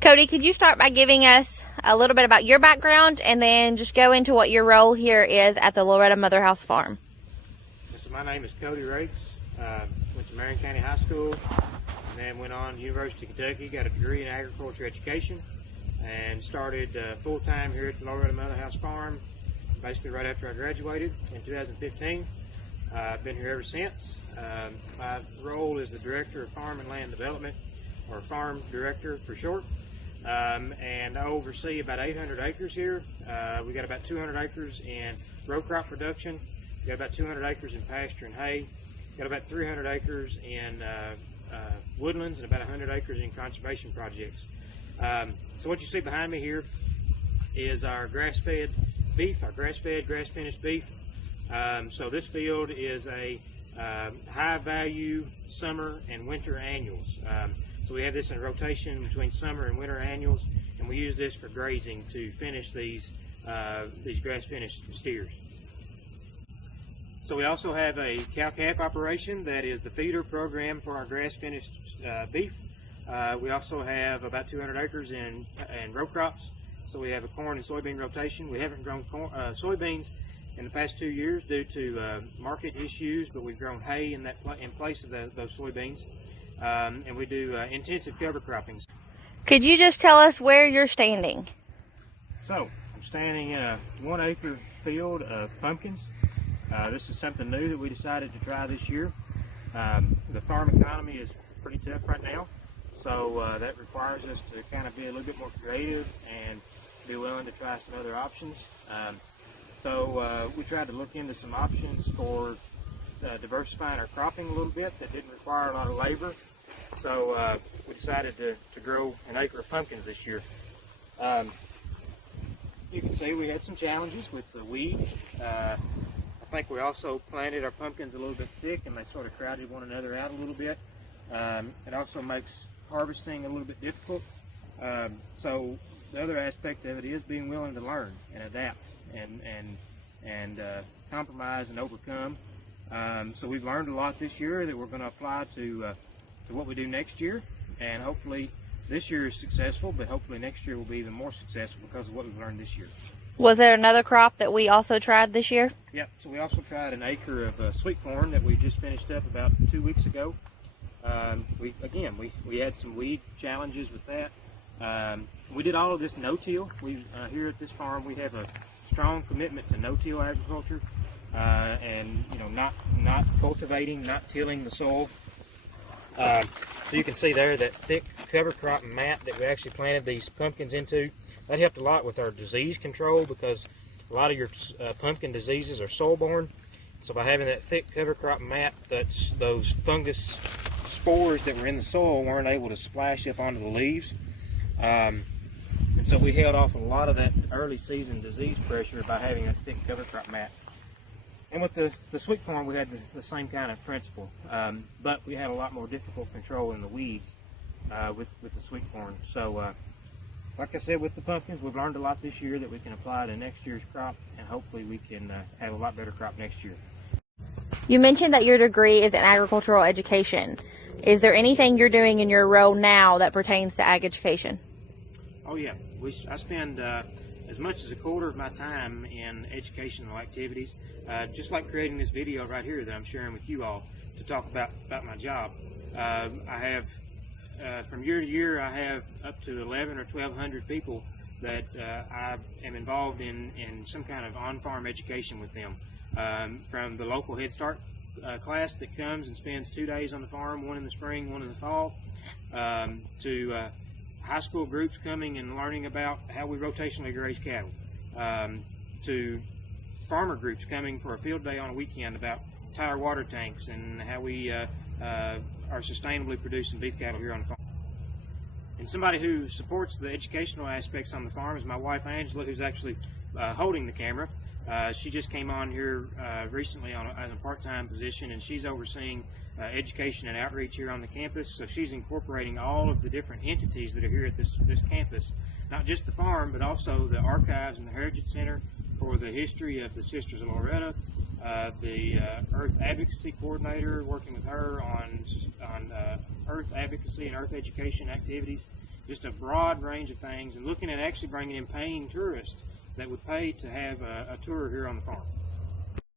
Cody, could you start by giving us a little bit about your background and then just go into what your role here is at the Loretto Motherhouse farm? So my name is Cody Rakes. Went to Marion County High School and then went on to University of Kentucky, got a degree in agriculture education, and started full-time here at the Loretto Motherhouse farm basically right after I graduated in 2015. I've been here ever since. My role is the Director of Farm and Land Development, or Farm Director for short, and I oversee about 800 acres here. We got about 200 acres in row crop production. We got about 200 acres in pasture and hay. Got about 300 acres in woodlands and about 100 acres in conservation projects. So what you see behind me here is our grass-fed beef, our grass-fed, grass-finished beef. So this field is a high-value summer and winter annuals. So we have this in rotation between summer and winter annuals, and we use this for grazing to finish these grass-finished steers. So we also have a cow-calf operation that is the feeder program for our grass-finished beef. We also have about 200 acres in row crops. So we have a corn and soybean rotation. We haven't grown soybeans in the past 2 years due to market issues, but we've grown hay in place of those soybeans. And we do intensive cover cropping. Could you just tell us where you're standing? So I'm standing in a 1 acre field of pumpkins. This is something new that we decided to try this year. The farm economy is pretty tough right now, so that requires us to kind of be a little bit more creative and be willing to try some other options. So we tried to look into some options for diversifying our cropping a little bit that didn't require a lot of labor. So we decided to grow an acre of pumpkins this year. You can see we had some challenges with the weeds. I think we also planted our pumpkins a little bit thick and they sort of crowded one another out a little bit. It also makes harvesting a little bit difficult. So the other aspect of it is being willing to learn and adapt and compromise and overcome. So we've learned a lot this year that we're going to apply to what we do next year, and hopefully this year is successful, but hopefully next year will be even more successful because of what we've learned this year. Was there another crop that we also tried this year? Yep, so we also tried an acre of sweet corn that we just finished up about 2 weeks ago. We had some weed challenges with that. We did all of this no-till. Here at this farm we have a strong commitment to no-till agriculture, and not cultivating, not tilling the soil. So you can see there that thick cover crop mat that we actually planted these pumpkins into. That helped a lot with our disease control because a lot of your pumpkin diseases are soil-borne. So by having that thick cover crop mat, those fungus spores that were in the soil weren't able to splash up onto the leaves. And so we held off a lot of that early season disease pressure by having that thick cover crop mat. And with the sweet corn, we had the same kind of principle, but we had a lot more difficult control in the weeds with the sweet corn. So like I said, with the pumpkins, we've learned a lot this year that we can apply to next year's crop, and hopefully we can have a lot better crop next year. You mentioned that your degree is in agricultural education. Is there anything you're doing in your role now that pertains to ag education? Oh yeah, I spend as much as a quarter of my time in educational activities, just like creating this video right here that I'm sharing with you all to talk about my job. I have from year to year, I have up to 11 or 1,200 people that I am involved in some kind of on-farm education with them. From the local Head Start class that comes and spends 2 days on the farm, one in the spring, one in the fall, to high school groups coming and learning about how we rotationally graze cattle, to farmer groups coming for a field day on a weekend about tire water tanks and how we are sustainably producing beef cattle here on the farm. And somebody who supports the educational aspects on the farm is my wife Angela, who's actually holding the camera. She just came on here recently on a part-time position, and she's overseeing education and outreach here on the campus. So she's incorporating all of the different entities that are here at this campus, not just the farm, but also the archives and the Heritage Center for the history of the Sisters of Loretto, the Earth Advocacy Coordinator, working with her on Earth advocacy and Earth education activities just a broad range of things, and looking at actually bringing in paying tourists that would pay to have a tour here on the farm.